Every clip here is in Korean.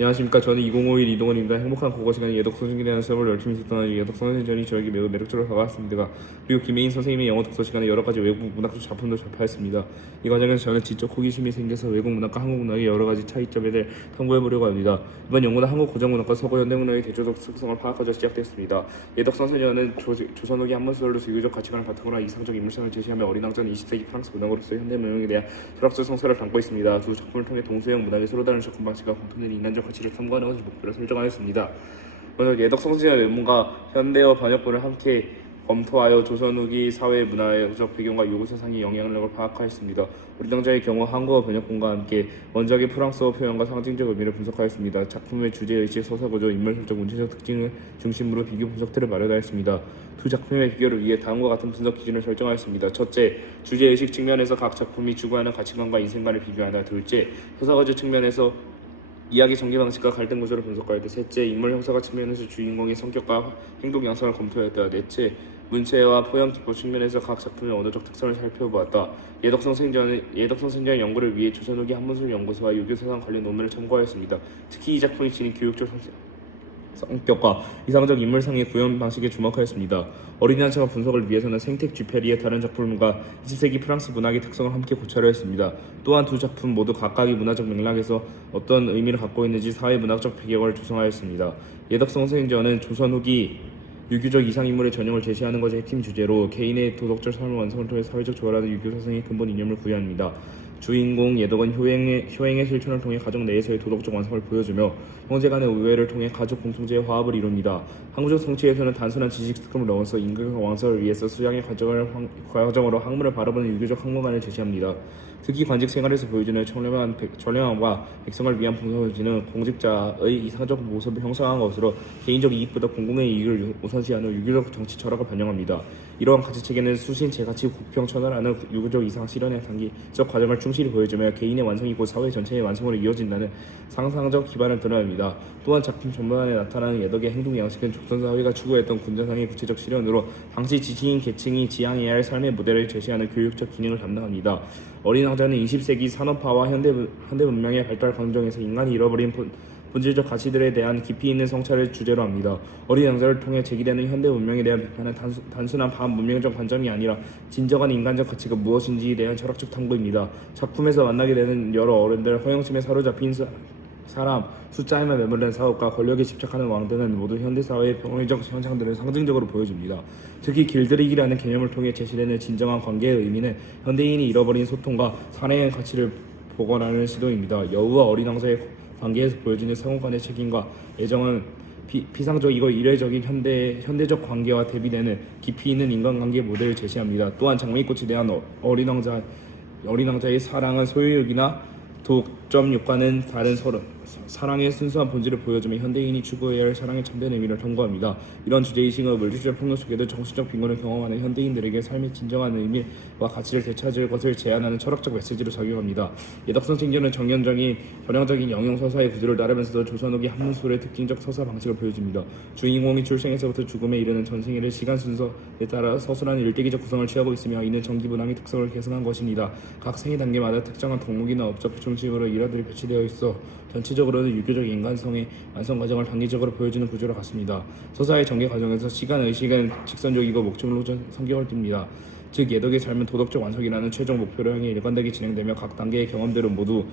안녕하십니까. 저는 2051 이동원입니다. 행복한 국어 시간에 예독 선생님에 대한 수업을 열심히 듣던 예독 선생님이 저에게 매우 매력적으로 다가왔습니다. 그리고 김혜인 선생님의 영어 독서 시간에 여러 가지 외국 문학적 작품도 접하였습니다. 이 과정에서 저는 지적 호기심이 생겨서 외국 문학과 한국 문학의 여러 가지 차이점에 대해 탐구해 보려고 합니다. 이번 연구는 한국 고전 문학과 서구 현대 문학의 대조적 특성을 파악하자 시작됐습니다. 예독 선생님은 조선 후기 한문소설로 유교적 가치관을 바탕으로 한 이상적 인물상을 제시하며 어린 왕자는 20세기 프랑스 문학으로서의 현대 문명에 대한 철학적 성서를 담고 있습니다. 두 작품을 통해 동서양 문학의 서로 다른 접근 방식과 공통된 인간적 가치를 탐구하는 것을 목표로 설정하였습니다. 먼저 예덕 성지와 외문과 현대어 번역본을 함께 검토하여 조선 후기 사회 문화적 배경과 요구 사상의 영향력을 파악하였습니다. 어린 왕자의 경우 한국어 번역본과 함께 원작의 프랑스어 표현과 상징적 의미를 분석하였습니다. 작품의 주제 의식, 서사 구조, 인물 설정, 문체적 특징을 중심으로 비교 분석들을 마련하였습니다. 두 작품의 비교를 위해 다음과 같은 분석 기준을 설정하였습니다. 첫째, 주제 의식 측면에서 각 작품이 추구하는 가치관과 인생관을 비교하다. 둘째, 서사 구조 측면에서 이야기 전개 방식과 갈등 구조를 분석하였다. 셋째, 인물 형사가 측면에서 주인공의 성격과 행동 양상을 검토하였다. 넷째, 문체와 포용 기법 측면에서 각 작품의 언어적 특성을 살펴보았다. 예덕성 생전의 연구를 위해 조선 후기 한문술 연구소와 유교사상 관련 논문을 참고하였습니다. 특히 이 작품이 지닌 교육적 성격과 이상적 인물상의 구현 방식에 주목하였습니다. 어린 왕자가 분석을 위해서는 생텍 쥐페리의 다른 작품과 20세기 프랑스 문학의 특성을 함께 고찰을 했습니다. 또한 두 작품 모두 각각의 문화적 맥락에서 어떤 의미를 갖고 있는지 사회 문학적 배경을 조성하였습니다. 예덕성 생전은 조선 후기 유교적 이상인물의 전형을 제시하는 것이 핵심 주제로 개인의 도덕적 삶을 완성을 통해 사회적 조화라는 유교 사상의 근본 이념을 부여합니다. 주인공 예덕은 효행의 실천을 통해 가정 내에서의 도덕적 완성을 보여주며 형제 간의 우애를 통해 가족 공통체의 화합을 이룹니다. 한국적 성취에서는 단순한 지식 습득을 넘어서 인格완성을 위해서 수양의 과정으로 학문을 바라보는 유교적 학문관을 제시합니다. 특히 관직 생활에서 보여주는 청렴함과 백성을 위한 봉사의지는 공직자의 이상적 모습을 형성한 것으로 개인적 이익보다 공공의 이익을 우선시하는 유교적 정치 철학을 반영합니다. 이러한 가치체계는 수신, 재가치, 국평천하라는 유교적 이상 실현의 단기적 과정을 충실히 보여주며 개인의 완성이 곧 사회 전체의 완성으로 이어진다는 상상적 기반을 드러냅니다. 또한 작품 전반에 나타나는 예덕의 행동 양식은 조선사회가 추구했던 군대상의 구체적 실현으로 당시 지식인 계층이 지향해야 할 삶의 모델을 제시하는 교육적 기능을 담당합니다. 어린 왕자는 20세기 산업화와 현대 문명의 발달 과정에서 인간이 잃어버린 본질적 가치들에 대한 깊이 있는 성찰을 주제로 합니다. 어린 왕자를 통해 제기되는 현대 문명에 대한 비판은 단순한 반문명적 관점이 아니라 진정한 인간적 가치가 무엇인지에 대한 철학적 탐구입니다. 작품에서 만나게 되는 여러 어른들, 허영심에 사로잡힌 사람, 숫자에만 매몰된 사업가, 권력에 집착하는 왕들은 모두 현대사회의 병리적 현상들을 상징적으로 보여줍니다. 특히 길들이기라는 개념을 통해 제시되는 진정한 관계의 의미는 현대인이 잃어버린 소통과 사랑의 가치를 복원하는 시도입니다. 여우와 어린 왕자의 관계에서 보여지는 상호간의 책임과 애정은 피상적이고 이례적인 현대적 관계와 대비되는 깊이 있는 인간관계 모델을 제시합니다. 또한 장미꽃에 대한 어린 왕자의 사랑은 소유욕이나 독점 욕과는 다른 사랑의 순수한 본질을 보여주며 현대인이 추구해야 할 사랑의 참된 의미를 탐구합니다. 이런 주제의식은 물질적 평등 속에도 정신적 빈곤을 경험하는 현대인들에게 삶의 진정한 의미와 가치를 되찾을 것을 제안하는 철학적 메시지로 작용합니다. 예덕성 생전은 전형적인 영영서사의 구조를 따르면서도 조선 후기 한문술의 특징적 서사 방식을 보여줍니다. 주인공이 출생에서부터 죽음에 이르는 전생일의 시간 순서에 따라 서술한 일대기적 구성을 취하고 있으며 이는 전기문학의 특성을 계승한 것입니다. 각 생애 단계마다 특정한 덕목이나 업적 중심으로 일화들이 배치되어 있어 전체적으로는 유교적 인간성의 완성 과정을 단계적으로 보여주는 구조로 같습니다. 서사의 전개 과정에서 시간 의식은 직선적이고 목적으로 성격을 띱니다. 즉 예덕의 삶은 도덕적 완성이라는 최종 목표를 향해 일관되게 진행되며 각 단계의 경험들은 모두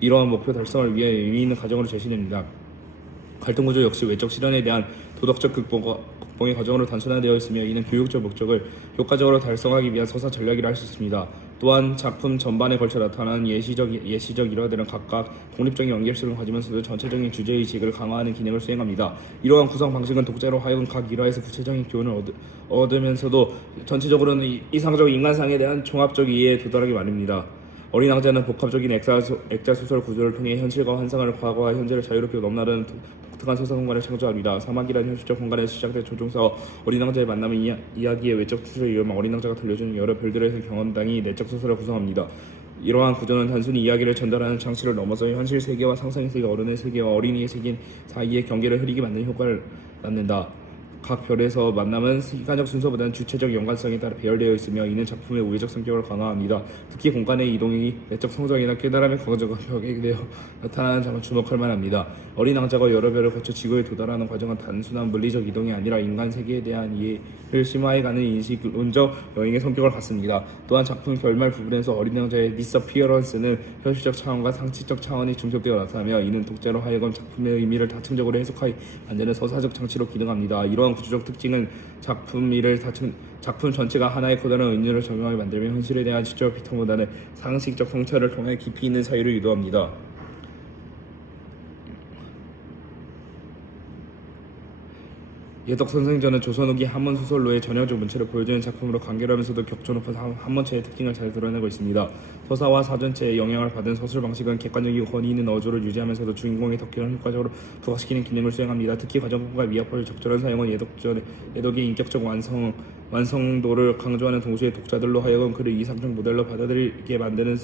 이러한 목표 달성을 위해 의미 있는 과정으로 제시됩니다. 갈등 구조 역시 외적 실현에 대한 도덕적 극복의 과정으로 단순화되어 있으며 이는 교육적 목적을 효과적으로 달성하기 위한 서사 전략이라 할 수 있습니다. 또한 작품 전반에 걸쳐 나타나는 예시적 일화들은 각각 독립적인 연결성을 가지면서도 전체적인 주제의식을 강화하는 기능을 수행합니다. 이러한 구성 방식은 독자로 하여금 각 일화에서 구체적인 교훈을 얻으면서도 전체적으로는 이상적 인간상에 대한 종합적 이해에 도달하게 마련입니다. 어린 왕자는 복합적인 액자소설 구조를 통해 현실과 환상을 과거와 현재를 자유롭게 넘나드는 독특한 서사 공간을 창조합니다. 사막이라는 현실적 공간에서 시작된 조종사와 어린 왕자의 만남은 이야기의 외적 추스를 이루며 어린 왕자가 들려주는 여러 별들의 경험담이 내적 소설을 구성합니다. 이러한 구조는 단순히 이야기를 전달하는 장치를 넘어서 현실 세계와 상상의 세계, 어른의 세계와 어린이의 세계 사이의 경계를 흐리게 만드는 효과를 낳는다. 각 별에서 만남은 시간적 순서보다는 주체적 연관성에 따라 배열되어 있으며 이는 작품의 우회적 성격을 강화합니다. 특히 공간의 이동이 내적 성장이나 깨달음의 과정에 되어 나타나는 점을 주목할 만합니다. 어린 왕자가 여러 별을 거쳐 지구에 도달하는 과정은 단순한 물리적 이동이 아니라 인간 세계에 대한 이해를 심화해가는 인식론적 여행의 성격을 갖습니다. 또한 작품 결말 부분에서 어린 왕자의 디서피어런스는 현실적 차원과 상식적 차원이 중첩되어 나타나며 이는 독자로 하여금 작품의 의미를 다층적으로 해석하여 만드는 서사적 장치로 기능합니다. 이러한 구조적 특징은 작품 전체가 하나의 커다란 의미를 적용하게 만들며 현실에 대한 지적 비판보다는 상식적 성찰을 통해 깊이 있는 사유를 유도합니다. 예덕선생전은 조선 후기 한문 소설로의 전형적 문체를 보여주는 작품으로 간결하면서도 격조 높은 한문체의 특징을 잘 드러내고 있습니다. 서사와 사전체의 영향을 받은 서술 방식은 객관적이고 권위 있는 어조를 유지하면서도 주인공의 덕기를 효과적으로 부각시키는 기능을 수행합니다. 특히 가정법과 미화법의 적절한 사용은 예덕의 인격적 완성도를 강조하는 동시에 독자들로 하여금 그를 이상적 모델로 받아들이게 만드는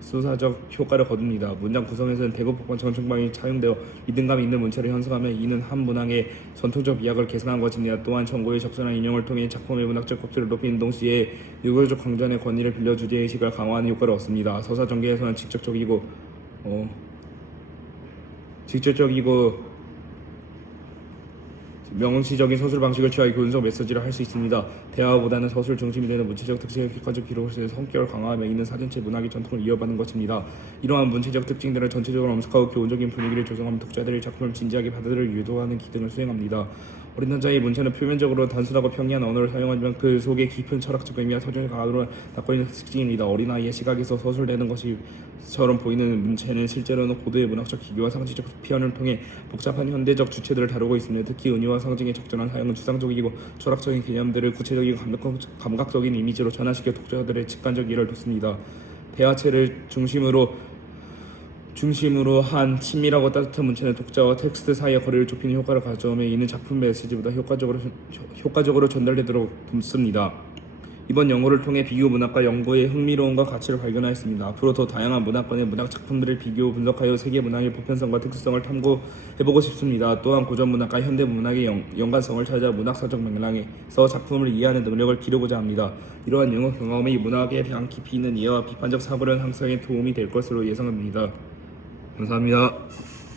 수사적 효과를 거둡니다. 문장 구성에서는 대구법관 정청방이 차용되어 리듬감 있는 문체를 형성하며 이는 한 문항의 전통적 미학을 개선한 것입니다. 또한 정고의 적절한 인용을 통해 작품의 문학적 껍질을 높이는 동시에 유교적 강조안의 권위를 빌려 주제의식을 강화하는 효과를 얻습니다. 서사 전개에서는 직접적이고 명시적인 서술 방식을 취하여 교훈적 메시지를 할 수 있습니다. 대화보다는 서술 중심이 되는 문체적 특징의 객관적 기록을 성격을 강화하며 이는 사전체 문학의 전통을 이어받는 것입니다. 이러한 문체적 특징들은 전체적으로 엄숙하고 교훈적인 분위기를 조성하며 독자들의 작품을 진지하게 받아들일 유도하는 기능을 수행합니다. 어린 왕자의 문체는 표면적으로 단순하고 평이한 언어를 사용하지만 그 속에 깊은 철학적 의미와 서정적 가능을 갖고 있는 특징입니다. 어린아이의 시각에서 서술되는 것처럼 보이는 문체는 실제로는 고도의 문학적 기교와 상징적 표현을 통해 복잡한 현대적 주체들을 다루고 있습니다. 특히 은유와 상징의 적절한 사용은 추상적이고 철학적인 개념들을 구체적이고 감각적인 이미지로 전환시켜 독자들의 직관적 이해를 돕습니다. 대화체를 중심으로 한 친밀하고 따뜻한 문체는 독자와 텍스트 사이의 거리를 좁히는 효과를 가져오며 이는 작품 메시지보다 효과적으로 전달되도록 돕습니다. 이번 연구를 통해 비교 문학과 연구의 흥미로움과 가치를 발견하였습니다. 앞으로 더 다양한 문학권의 문학 작품들을 비교 분석하여 세계 문학의 보편성과 특수성을 탐구해보고 싶습니다. 또한 고전 문학과 현대 문학의 연관성을 찾아 문학사적 맥락에서 작품을 이해하는 능력을 기르고자 합니다. 이러한 연구 경험이 문학에 대한 깊이 있는 이해와 비판적 사고력 형성에 도움이 될 것으로 예상합니다. 감사합니다.